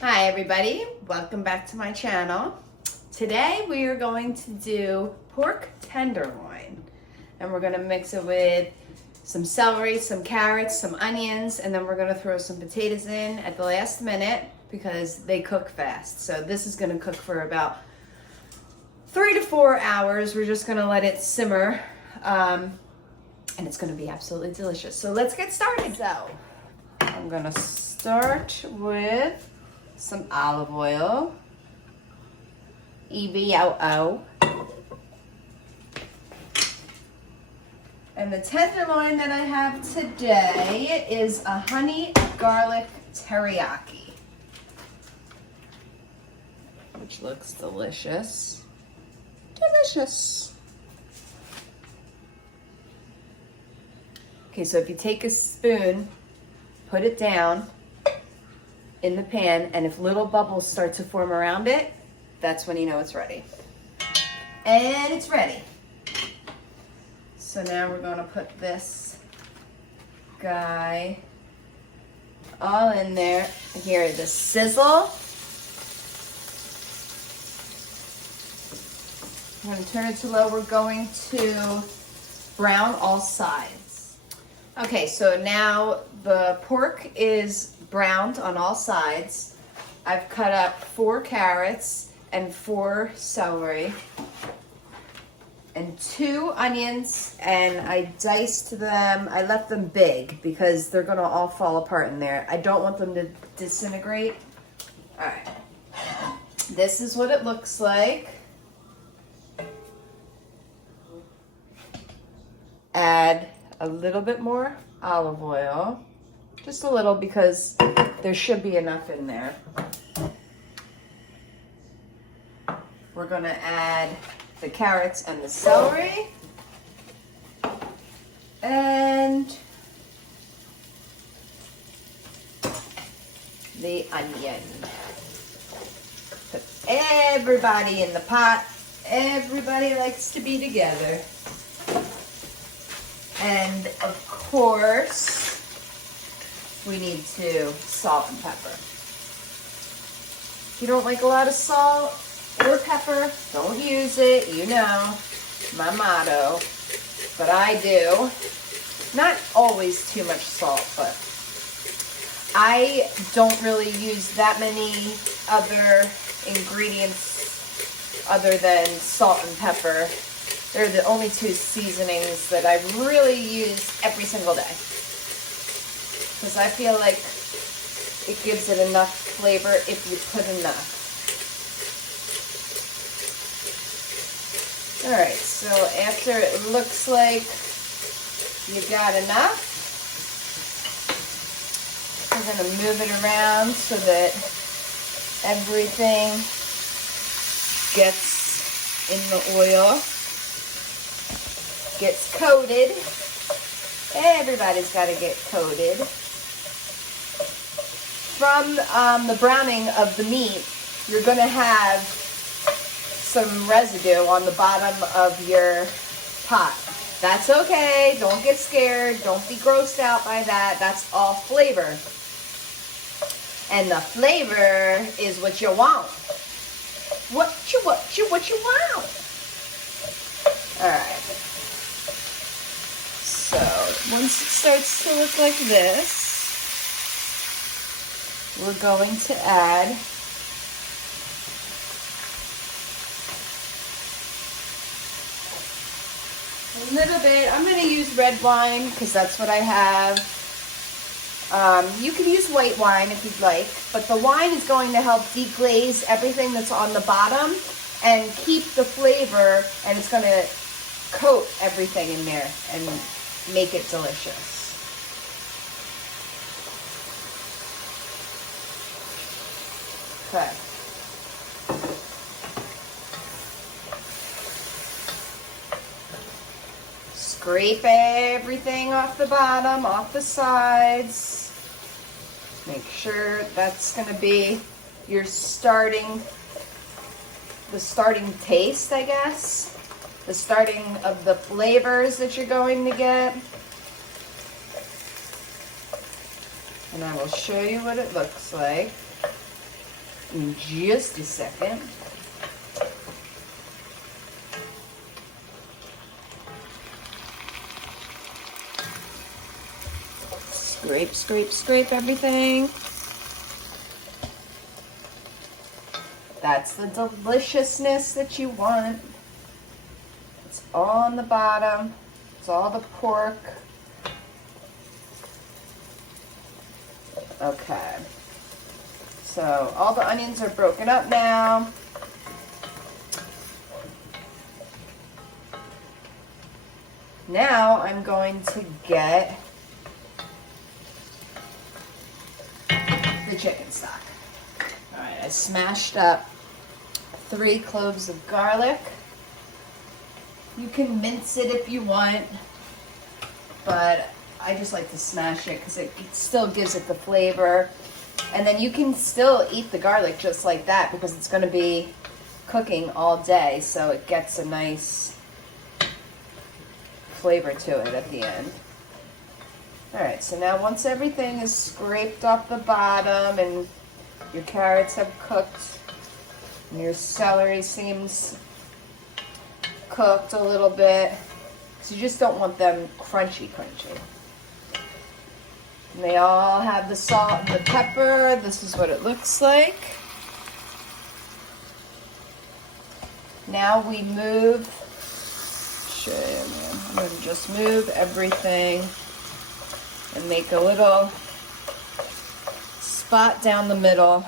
Hi everybody, welcome back to my channel. Today we are going to do pork tenderloin, and we're going to mix it with some celery, some carrots, some onions, and then we're going to throw some potatoes in at the last minute because they cook fast. So this is going to cook for about 3 to 4 hours. We're just going to let it simmer, and it's going to be absolutely delicious. So let's get started. So I'm going to start with some olive oil, EVOO, and the tenderloin that I have today is a honey garlic teriyaki, which looks delicious. Delicious. Okay, so if you take a spoon, put it down in the pan, and if little bubbles start to form around it, that's when you know it's ready. And it's ready. So now we're going to put this guy all in there. Here, the sizzle. I'm going to turn it to low. We're going to brown all sides. Okay, so now the pork is browned on all sides. I've cut up 4 carrots and 4 celery and 2 onions, and I diced them. I left them big because they're gonna all fall apart in there. I don't want them to disintegrate. All right, this is what it looks like. Add a little bit more olive oil, just a little, because there should be enough in there. We're going to add the carrots and the celery and the onion. Put everybody in the pot. Everybody likes to be together. And of course, we need to salt and pepper. If you don't like a lot of salt or pepper, don't use it. You know, my motto. But I do. Not always too much salt, but I don't really use that many other ingredients other than salt and pepper. They're the only 2 seasonings that I really use every single day, because I feel like it gives it enough flavor if you put enough. All right, so after it looks like you got enough, we're going to move it around so that everything gets in the oil. Gets coated. Everybody's got to get coated. From the browning of the meat, you're going to have some residue on the bottom of your pot. That's okay. Don't get scared. Don't be grossed out by that. That's all flavor. And the flavor is what you want. What you want. All right. So once it starts to look like this, we're going to add a little bit. I'm going to use red wine because that's what I have. You can use white wine if you'd like, but the wine is going to help deglaze everything that's on the bottom and keep the flavor, and it's going to coat everything in there and make it delicious. Okay. Scrape everything off the bottom, off the sides. Make sure that's going to be your starting taste, I guess. The starting of the flavors that you're going to get. And I will show you what it looks like. in just a second. Scrape, scrape, scrape everything. That's the deliciousness that you want. It's all on the bottom. It's all the pork. Okay. So all the onions are broken up now. Now I'm going to get the chicken stock. All right, I smashed up 3 cloves of garlic. You can mince it if you want, but I just like to smash it because it still gives it the flavor. And then you can still eat the garlic just like that because it's going to be cooking all day, so it gets a nice flavor to it at the end. All right, so now once everything is scraped off the bottom and your carrots have cooked and your celery seems cooked a little bit, because you just don't want them crunchy. And they all have the salt and the pepper. This is what it looks like. Now we move, I'm going to just move everything and make a little spot down the middle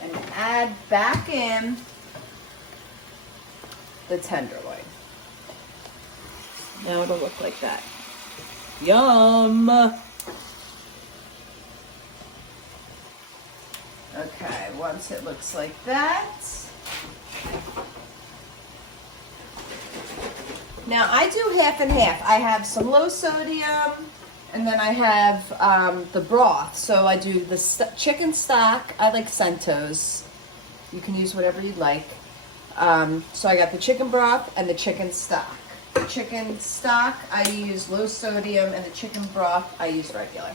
and add back in the tenderloin. Now it'll look like that. Yum! Okay, once it looks like that. Now I do half and half. I have some low sodium and then I have the broth. So I do the chicken stock. I like Centos. You can use whatever you'd like. So I got the chicken broth and the chicken stock. The chicken stock I use low sodium and the chicken broth I use regular.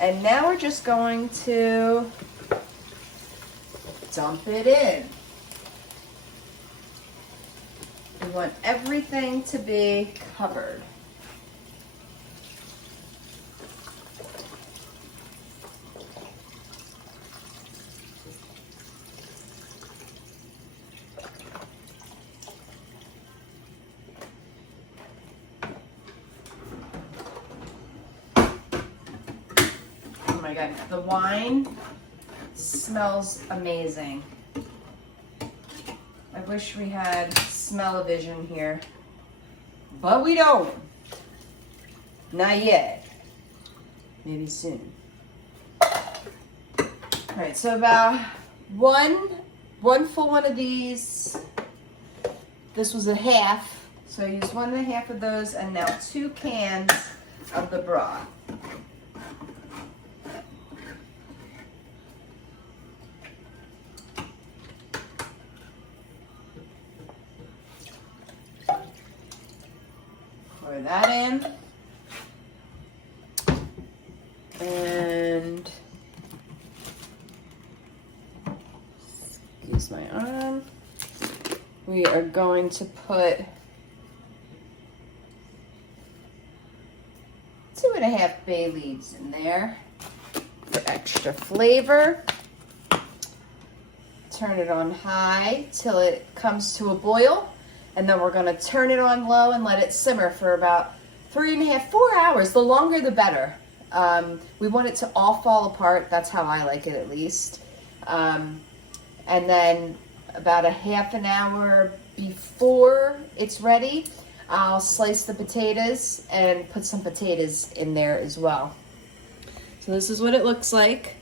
And now we're just going to dump it in. We want everything to be covered. Oh my God, the wine smells amazing. I wish we had smell-o-vision here, but we don't. Not yet. Maybe soon. All right, so about one full one of these. This was a half, so I used 1.5 of those, and now 2 cans of the broth. Pour that in, and excuse my arm. We are going to put 2.5 bay leaves in there for extra flavor. Turn it on high till it comes to a boil. And then we're gonna turn it on low and let it simmer for about 3.5, 4 hours. The longer the better. We want it to all fall apart. That's how I like it, at least. And then about a half an hour before it's ready, I'll slice the potatoes and put some potatoes in there as well. So this is what it looks like.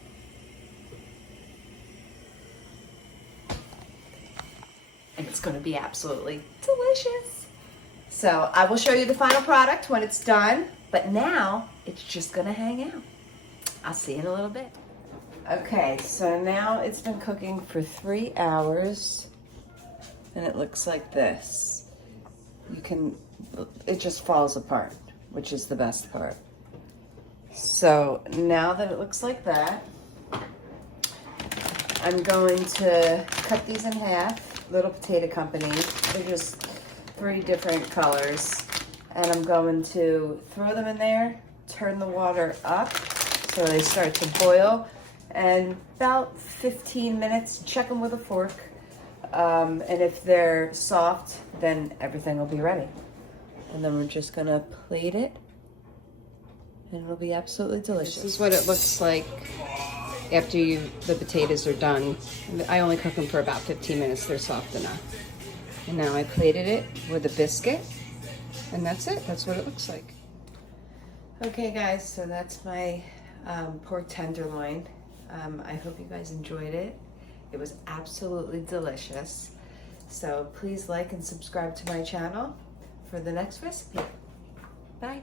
And it's going to be absolutely delicious. So I will show you the final product when it's done, but now it's just going to hang out. I'll see you in a little bit. Okay, so now it's been cooking for 3 hours and it looks like this. It just falls apart, which is the best part. So now that it looks like that, I'm going to cut these in half, Little Potato Company. They're just 3 different colors. And I'm going to throw them in there, turn the water up so they start to boil. And about 15 minutes, check them with a fork. And if they're soft, then everything will be ready. And then we're just gonna plate it, and it'll be absolutely delicious. This is what it looks like after the potatoes are done. I only cook them for about 15 minutes. They're soft enough. And now I plated it with a biscuit, and that's it. That's what it looks like. Okay, guys, so that's my pork tenderloin. I hope you guys enjoyed it. It was absolutely delicious. So please like and subscribe to my channel for the next recipe. Bye.